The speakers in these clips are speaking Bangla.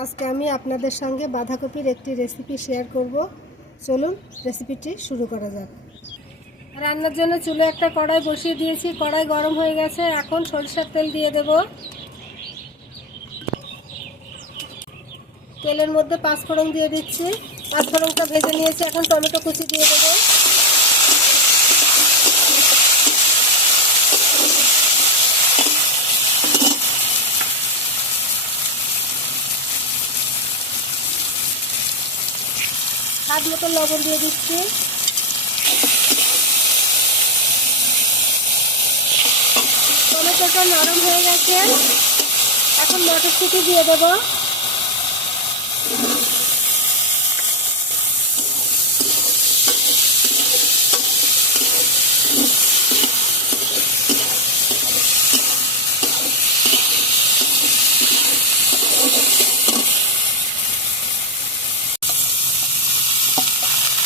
আজকে আমি আপনাদের সঙ্গে বাঁধাকপির একটি রেসিপি শেয়ার করব। চলুন রেসিপিটি শুরু করা যাক। রান্নার জন্য চুলে একটা কড়াই বসিয়ে দিয়েছি। কড়াই গরম হয়ে গেছে। এখন সরিষার তেল দিয়ে দেব। তেলের মধ্যে পাঁচফোড়ন দিয়ে দিচ্ছি। পাঁচফোড়নটা ভেজে নিয়েছি। এখন টমেটো কুচি দিয়ে দেবো। স্বাদ মতো লবণ দিয়ে দিচ্ছি। টমেটোটা নরম হয়ে গেছে। এখন মটরশুঁটি দিয়ে দেবো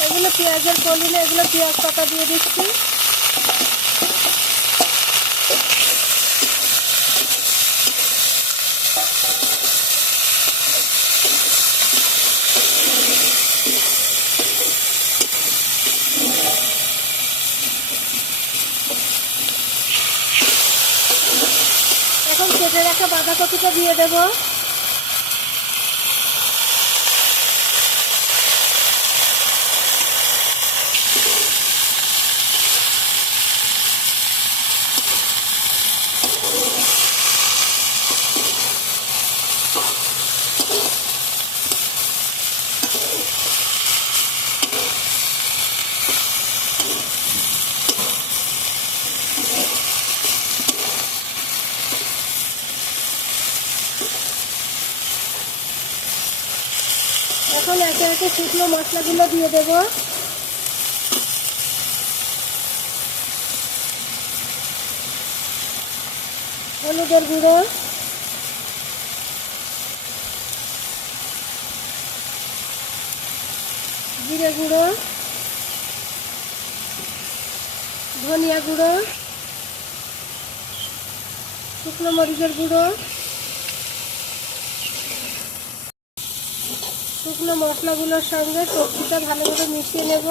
এগুলো পেঁয়াজের কলি না এগুলো পেঁয়াজ পাতা দিয়ে দিচ্ছি। এখন কেটে রাখা বাঁধাকপিটা দিয়ে দেবো। এখন একে একে শুকনো মশলাগুলো দিয়ে দেব। হলুদের গুঁড়ো। জিরে গুঁড়ো ধনিয়া গুঁড়ো শুকনো মরিচের গুঁড়ো শুকনো মশলাগুলোর সঙ্গে সবজিটা করে মিশিয়ে নেব।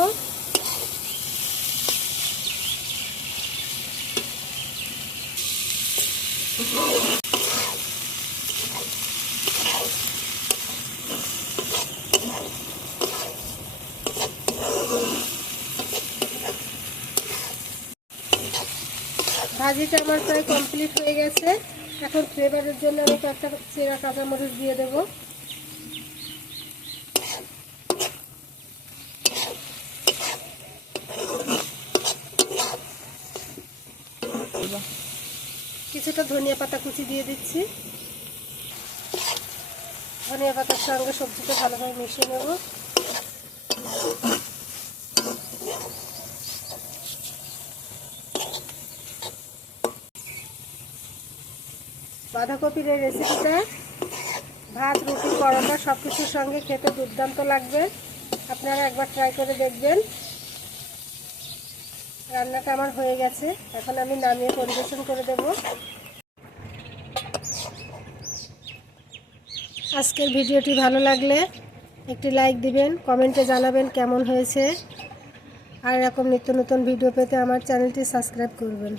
ভাজিটা আমার প্রায় কমপ্লিট হয়ে গেছে। এখন ফ্লেভারের জন্য আমি কয়েকটা চেরা কাঁচামরিচ দিয়ে দেবো। কিছুটা ধনিয়া পাতা কুচি দিয়ে দিচ্ছি। ধনিয়া পাতার সঙ্গে সবজিটা ভালোভাবে মিশিয়ে নেব। বাঁধাকপির এই রেসিপিটা ভাত, রুটি, পরোটা সব কিছুর সঙ্গে খেতে দুর্দান্ত লাগবে। আপনারা একবার ট্রাই করে দেখবেন। রান্নাটা আমার হয়ে গেছে। এখন আমি নামিয়ে পরিবেশন করে দেব। আজকের ভিডিওটি ভালো লাগলে একটি লাইক দিবেন কমেন্টে জানাবেন কেমন হয়েছে। আর এরকম নিত্য নতুন ভিডিও পেতে আমার চ্যানেলটি সাবস্ক্রাইব করবেন।